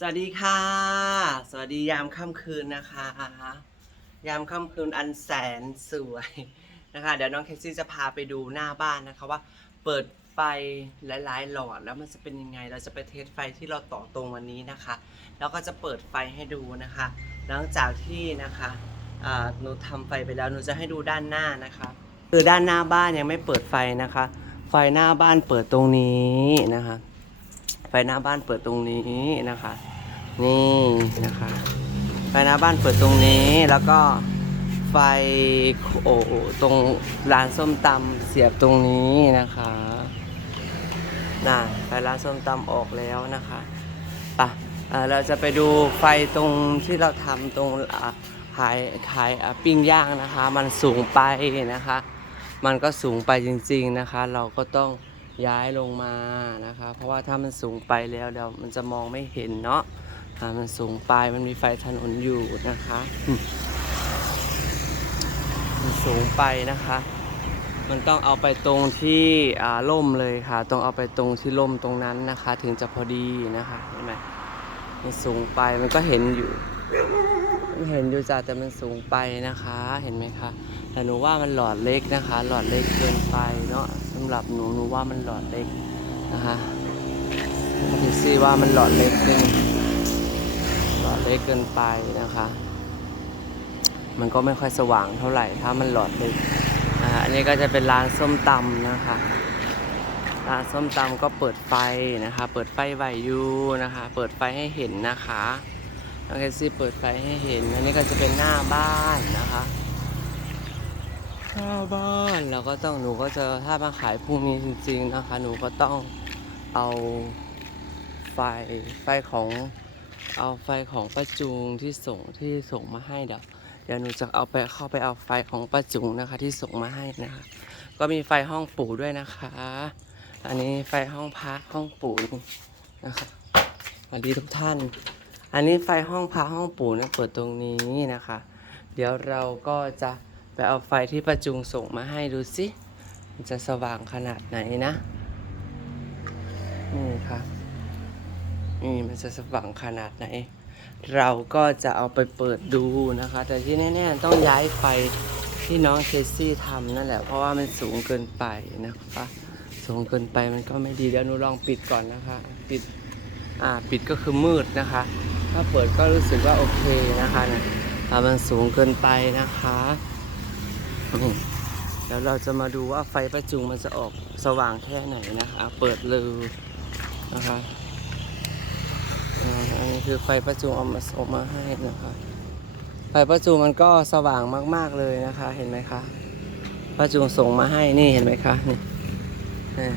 สวัสดีค่ะ สวัสดียามค่ำคืนนะคะ ยามค่ำคืนอันแสนสวยนะคะ เดี๋ยวน้องเคซี่จะพาไปดูหน้าบ้านนะคะว่าเปิดไฟหลายๆ หลอดแล้วมันจะเป็นยังไง เราจะไปเทสไฟที่เราต่อตรงวันนี้นะคะ แล้วก็จะเปิดไฟให้ดูนะคะ หลังจากที่นะคะหนูทำไฟไปแล้วหนูจะให้ดูด้านหน้านะคะ คือด้านหน้าบ้านยังไม่เปิดไฟนะคะ ไฟหน้าบ้านเปิดตรงนี้นะคะ ไฟหน้าบ้านเปิดตรงนี้นะคะ นี่นะคะไฟหน้าบ้านเปิดตรงนี้แล้วก็ไฟโอ้ตรงร้านส้มตำเสียบตรงนี้นะคะน่ะไฟร้านส้มตำออกแล้วนะคะปะเราจะไปดูไฟตรงที่เราทำตรงขายขายปิ้งย่างนะคะ มันสูงไปนะคะ มันก็สูงไปจริง ๆนะคะ เราก็ต้องย้ายลงมานะคะ เพราะว่าถ้ามันสูงไปแล้วเดี๋ยวมันจะมองไม่เห็นเนาะ อ่ามันสูงไปมันมีไฟถนนอยู่นะคะอืมมันสูงไปนะคะ มันต้องเอาไปตรงที่อ่าล่มเลยค่ะ ต้องเอาไปตรงที่ล่มตรงนั้นนะคะ ถึงจะพอดีนะคะเห็นไหมมันสูงไปมันก็เห็นอยู่มันเห็นอยู่จ้ะแต่มันสูงไปนะคะ เห็นไหมคะแต่หนูว่ามันหลอดเล็กนะคะ หลอดเล็กเกินไปเนาะสำหรับหนูหนูว่ามันหลอดเล็กนะคะพี่ซี่ว่ามันหลอดเล็กนึงหลอด เล็กเกินไปนะคะ มันก็ไม่ค่อยสว่างเท่าไหร่ ถ้ามันหลอดเล็กนะอันนี้ก็จะเป็นร้านส้มตำนะคะ ร้านส้มตำก็เปิดไฟนะคะ เปิดไฟไหวอยู่นะคะ เปิดไฟให้เห็นนะคะน้องแคสซี่เปิดไฟให้เห็น อันนี้ก็จะเป็นหน้าบ้านนะคะหน้าบ้านเราก็ต้องหนูก็จะถ้ามาขายพรุ่งนี้จริง ๆนะคะ หนูก็ต้องเอาไฟไฟของ เอาไฟของป้าจุงที่ส่งที่ส่งมาให้เดี๋ยวเดี๋ยวหนูจะเอาไปเข้าไปเอาไฟของป้าจุงนะคะ ที่ส่งมาให้นะคะ ก็มีไฟห้องปู่ด้วยนะคะ อันนี้ไฟห้องพักห้องปู่นะคะสวัสดีทุกท่าน อันนี้ไฟห้องพระห้องปู่เนี่ยเปิดตรงนี้นะคะ เดี๋ยวเราก็จะไปเอาไฟที่ประจุงส่งมาให้ดูสิมันจะสว่างขนาดไหนนะ นี่ค่ะ นี่มันจะสว่างขนาดไหน เราก็จะเอาไปเปิดดูนะคะ แต่ที่แน่ๆต้องย้ายไฟที่น้องเคซี่ทำนั่นแหละ เพราะว่ามันสูงเกินไปนะคะสูงเกินไปมันก็ไม่ดีเดี๋ยวหนูลองปิดก่อนนะคะ ปิดอ่าปิดก็คือมืดนะคะ ถ้าเปิดก็รู้สึกว่าโอเคนะคะนี่ยอ่ามันสูงเกินไปนะคะแล้วเราจะมาดูว่าไฟประจุมันจะออกสว่างแค่ไหนนะคะ เปิดเลยนะคะ คือไฟประจุเอามาส่งมาให้นะคะไฟประจุมันก็สว่างมาก ๆเลยนะคะ เห็นไหมคะประจุส่งมาให้นี่เห็นไหมคะนี่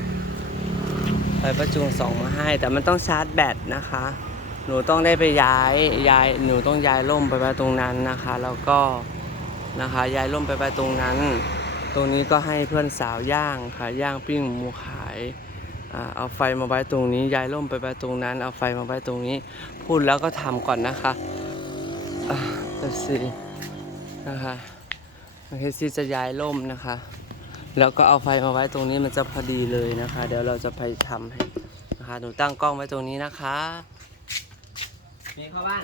ไฟประจุส่งมาให้ แต่มันต้องชาร์จแบตนะคะ หนูต้องได้ไปย้ายย้ายหนูต้องย้ายร่มไปไว้ตรงนั้นนะคะ แล้วก็นะคะย้ายร่มไปไว้ตรงนั้น ตรงนี้ก็ให้เพื่อนสาวย่างค่ะย่างปิ้งหมูขาย เอาไฟมาไว้ตรงนี้ย้ายร่มไปไว้ตรงนั้น เอาไฟมาไว้ตรงนี้ พูดแล้วก็ทำก่อนนะคะอ่าเดี๋ยวสินะคะโอเคซีจะย้ายร่มนะคะ แล้วก็เอาไฟมาไว้ตรงนี้มันจะพอดีเลยนะคะ เดี๋ยวเราจะไปทำให้นะคะหนูตั้งกล้องไว้ตรงนี้นะคะมีเข้าบ้าน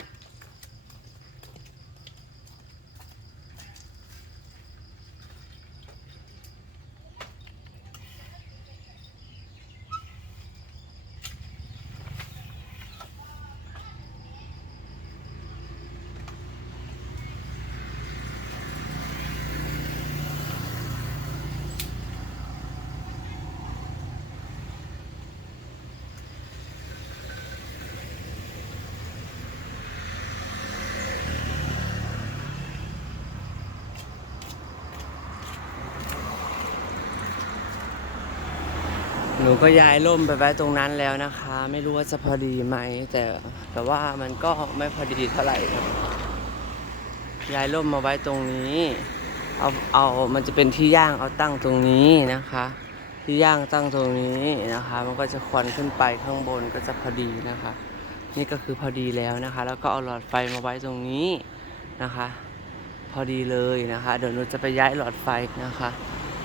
หนูก็ย้ายร่มไปไว้ตรงนั้นแล้วนะคะ ไม่รู้ว่าจะพอดีไหม แต่แต่ว่ามันก็ไม่พอดีเท่าไหร่ครับย้ายร่มมาไว้ตรงนี้ เอาเอามันจะเป็นที่ย่างเอาตั้งตรงนี้นะคะ ที่ย่างตั้งตรงนี้นะคะ มันก็จะควันขึ้นไปข้างบนก็จะพอดีนะคะ นี่ก็คือพอดีแล้วนะคะ แล้วก็เอาหลอดไฟมาไว้ตรงนี้นะคะ พอดีเลยนะคะ เดี๋ยวหนูจะไปย้ายหลอดไฟนะคะ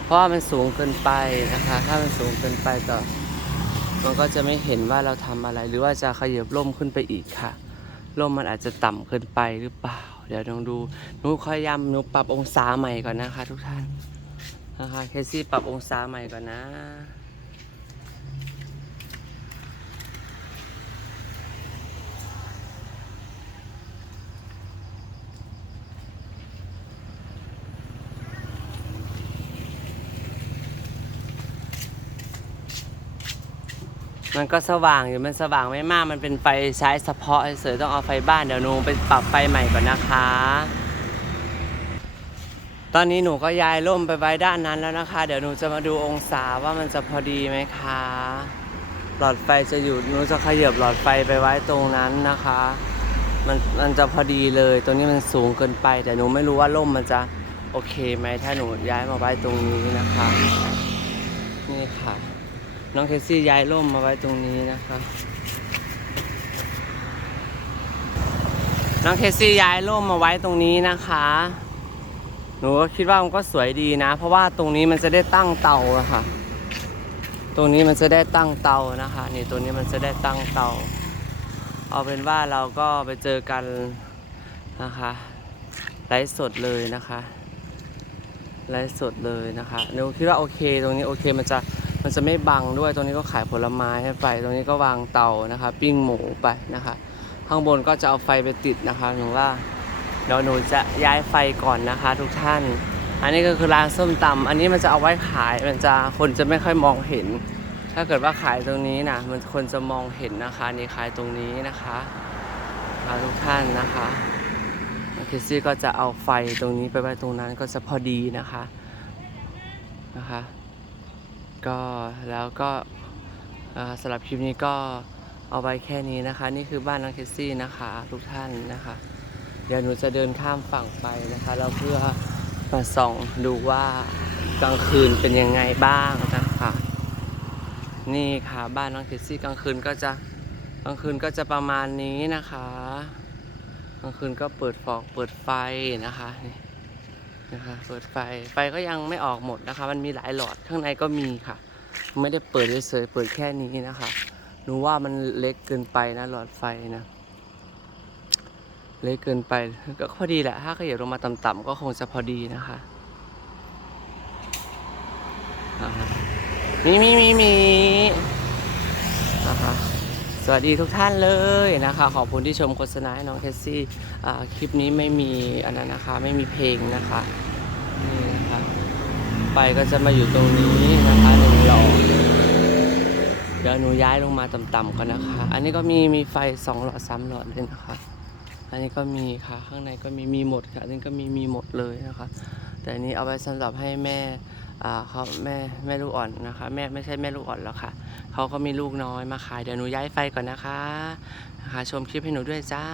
เพราะว่ามันสูงเกินไปนะคะ ถ้ามันสูงเกินไปก็มันก็จะไม่เห็นว่าเราทำอะไร หรือว่าจะขยับร่มขึ้นไปอีกค่ะร่มมันอาจจะต่ำเกินไปหรือเปล่า เดี๋ยวลองดูหนูขยย้ำหนูปรับองศาใหม่ก่อนนะคะ ทุกท่านนะคะเคซี่ปรับองศาใหม่ก่อนนะ มันก็สว่างอยู่มันสว่างไม่มากมันเป็นไฟใช้เฉพาะเฉยต้องเอาไฟบ้านเดี๋ยวหนูไปปรับไฟใหม่ก่อนนะคะ ตอนนี้หนูก็ย้ายร่มไปไว้ด้านนั้นแล้วนะคะ เดี๋ยวหนูจะมาดูองศาว่ามันจะพอดีไหมคะหลอดไฟจะอยู่หนูจะขยับหลอดไฟไปไว้ตรงนั้นนะคะ มันมันจะพอดีเลยตรงนี้มันสูงเกินไป แต่หนูไม่รู้ว่าร่มมันจะโอเคไหมถ้าหนูย้ายมาไว้ตรงนี้นะคะ นี่ค่ะ น้องเคซี่ย้ายร่มมาไว้ตรงนี้นะคะน้องเคซี่ย้ายร่มมาไว้ตรงนี้นะคะ หนูก็คิดว่ามันก็สวยดีนะ เพราะว่าตรงนี้มันจะได้ตั้งเตาอะค่ะ ตรงนี้มันจะได้ตั้งเตานะคะ นี่ตรงนี้มันจะได้ตั้งเตา เอาเป็นว่าเราก็ไปเจอกันนะคะไลฟ์สดเลยนะคะไลฟ์สดเลยนะคะหนูคิดว่าโอเค ตรงนี้โอเคมันจะ มันจะไม่บังด้วย ตรงนี้ก็ขายผลไม้ให้ไป ตรงนี้ก็วางเตานะคะ ปิ้งหมูไปนะคะ ข้างบนก็จะเอาไฟไปติดนะคะหนูว่าเดี๋ยวหนูจะย้ายไฟก่อนนะคะ ทุกท่าน อันนี้ก็คือร้านส้มตำอันนี้มันจะเอาไว้ขายมันจะคนจะไม่ค่อยมองเห็น ถ้าเกิดว่าขายตรงนี้นะมันคนจะมองเห็นนะคะนี่ขายตรงนี้นะคะค่ะทุกท่านนะคะเคซี่ก็จะเอาไฟตรงนี้ไปไว้ตรงนั้นก็จะพอดีนะคะนะคะ ก็แล้วก็สำหรับคลิปนี้ก็เอาไว้แค่นี้นะคะ นี่คือบ้านน้องเคซี่นะคะ ทุกท่านนะคะ เดี๋ยวหนูจะเดินข้ามฝั่งไปนะคะแล้วเพื่อมาส่องดูว่ากลางคืนเป็นยังไงบ้างนะคะนี่ค่ะบ้านน้องเคซี่กลางคืนก็จะกลางคืนก็จะประมาณนี้นะคะกลางคืนก็เปิดฟอกเปิดไฟนะคะนี่ นะคะเปิดไฟ ไฟก็ยังไม่ออกหมดนะคะ มันมีหลายหลอด ข้างในก็มีค่ะ ไม่ได้เปิดเฉยๆเปิดแค่นี้นะคะ หนูว่ามันเล็กเกินไปนะหลอดไฟนะ เล็กเกินไป ก็พอดีแหละ ถ้าขยับลงมาต่ำๆก็คงจะพอดีนะคะมีมีมีมี สวัสดีทุกท่านเลยนะคะ ขอบคุณที่ชมโฆษณาให้น้องเทสซี่คลิปนี้ไม่มีอันนั้นนะคะไม่มีเพลงนะคะนี่นะคะไฟก็จะมาอยู่ตรงนี้นะคะหนึ่งหลอดเดี๋ยวหนูย้ายลงมาต่ำๆก่อนนะคะ อันนี้ก็มีมีไฟสองหลอดสามหลอดเลยนะคะ อันนี้ก็มีค่ะข้างในก็มีมีหมดค่ะอันนี้ก็มีมีหมดเลยนะคะ แต่อันนี้เอาไว้สำหรับให้แม่ เขาแม่แม่ลูกอ่อนนะคะ แม่ไม่ใช่แม่ลูกอ่อนแล้วค่ะเขาก็มีลูกน้อยมาขายเดี๋ยวหนูย้ายไฟก่อนนะคะนะคะ ชมคลิปให้หนูด้วยจ้า